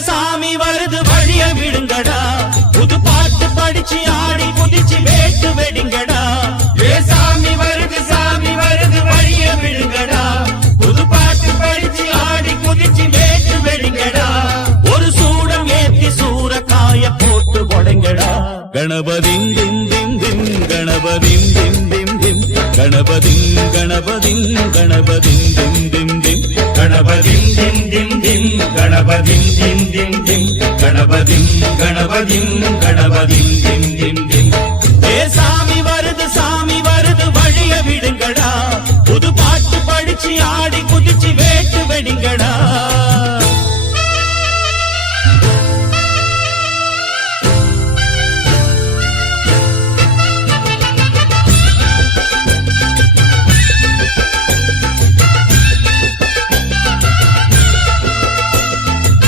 சாமி வருது வழிய விடுங்கடா புது பாட்டு படிச்சு ஆடி குதிச்சு வேட்டு வெடிங்கடா ஏ சாமி வருது வழிய விடுங்கடா புது பாட்டு படிச்சு ஆடி குதிச்சு வேட்டு வெடிங்கடா ஒரு சூடம் ஏத்தி சூரக்காய போட்டு கொடைங்கடா கணபதிம் திம் திம் திம் கணபதிம் திம் திம் திம் கணபதிம் கணபதிம் கணபதிம் திம் திம் திம் கணபதிம் திம் திம் திம் கணபதிம் திம் திம் திம் கணபதிம் கணபதிம் கணபதிம் திம் திம்